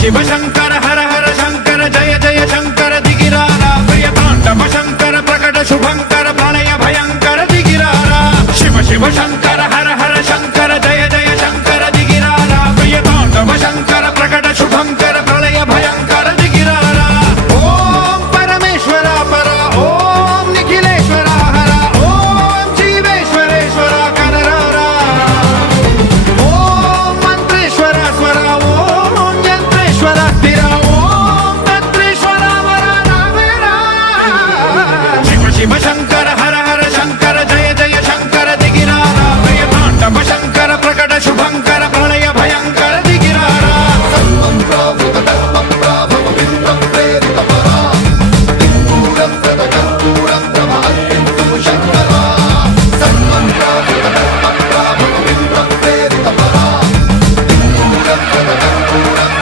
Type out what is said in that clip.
शिव शंकर हर हर शंकर जय जय शंकर दिगिरारा प्रिय तांडव शंकर प्रकट शुभंकर प्रणय भयंकर दिगिरारा शिव शिव शंकर